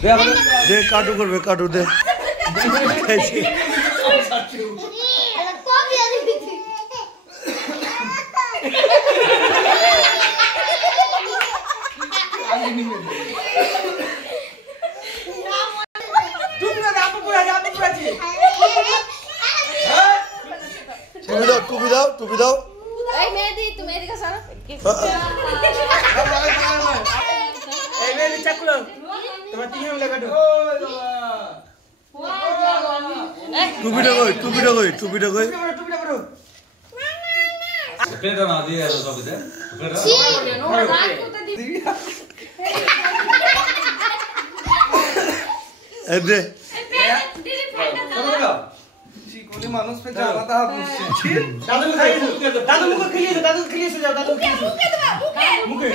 দে কাটু করবে কাটু দে টুপি দাও টুপি দাও টুপিটা কই টুপিটা কই টুপিটা কই প্লেটটা না দিয়ে দাও সবইতে প্লেটটা এই দে कोणी माणूस पे जाता हा मुझसे दादू मुख खिलिए जाओ दादू मुखे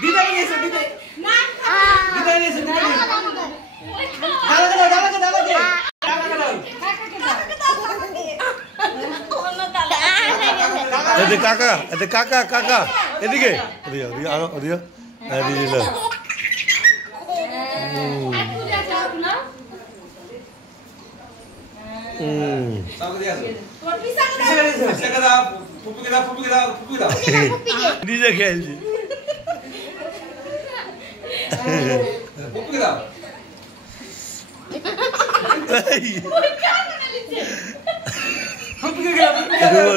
दीदा नहीं से दीदा ना दीदा नहीं से दीदा এতে কাকা এতে কাকা কাকা এদিকে এদিকে এদিকে এদিকে এদিকে নিজে খেলছি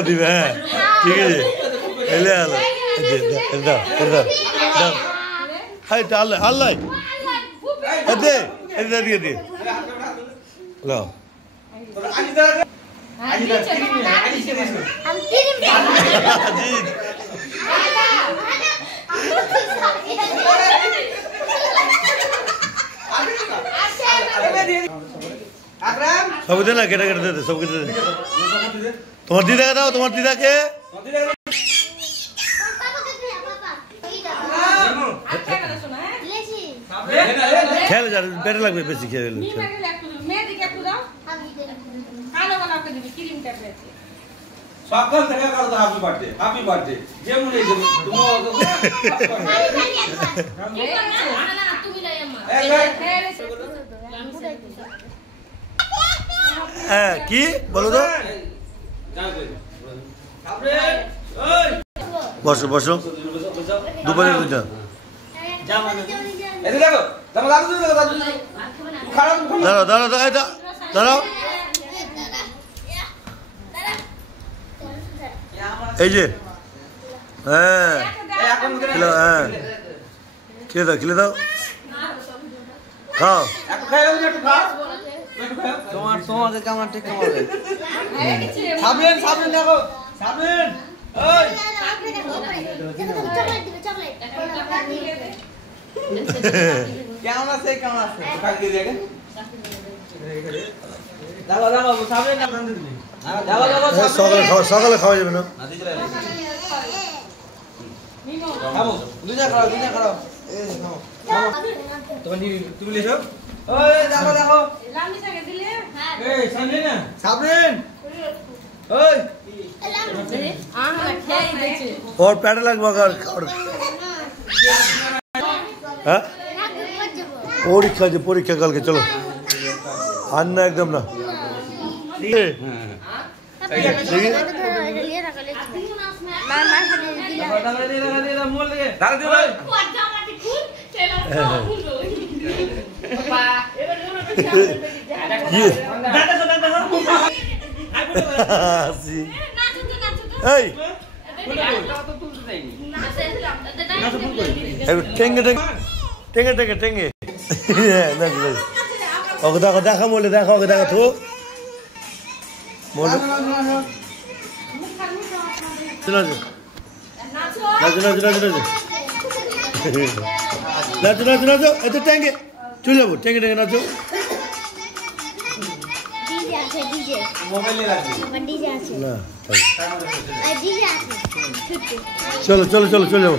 দিবে হ্যাঁ ঠিক আছে এলে আলো দাও দাও দাও হাই আল্লাহ আল্লাহ এদে এদে দিয়ে দিয়ে লো সব দে না কেটে কেটে দে সব কেটে দে তোমার দিদাকে দাও তোমার দিদাকে খেলে যার পেটে লাগবে বেশি খেয়ে সকাল থেকে করো হ্যাপি বার্থডে যে মনে হ্যাঁ কি বলো তো বসো বসো দুপুরে দুটা দাঁড়াও দাঁড়াও দাঁড়াও এই যে হ্যাঁ হ্যাঁ খেলে দাও খেলে দাও খাও তোমাকে কেমন ঠিক কেমন সাবলেন সাবলেন দেখো সাবলেন ওই কেমন আছে কেমন আছে কাকে দিয়ে গে দাও দাও সাবলেন না দাও দাও সকালে খাওয়া যাবে না খাবো দুইটা খাও এই খাও তুমি লেছো ওই দেখো দেখো লামি সাকে দিলে এই সামনে না সাবরেন ওই और पैड लगवा कर हाँ परीक्षा कल के चलो आना एकदम ना टेंगे टेंगे टेंगे टेंगे देखो देखा मोले देखो देखो तो मोले चलो नाचो नाचो नाचो नाचो नाचो नाचो ऐसे टेंगे चल जाओ टेंगे टेंगे नाचो डीजे मोबाइल ले रखी डीजे আছে না डीजे আছে चलो चलो चलो चलो जाओ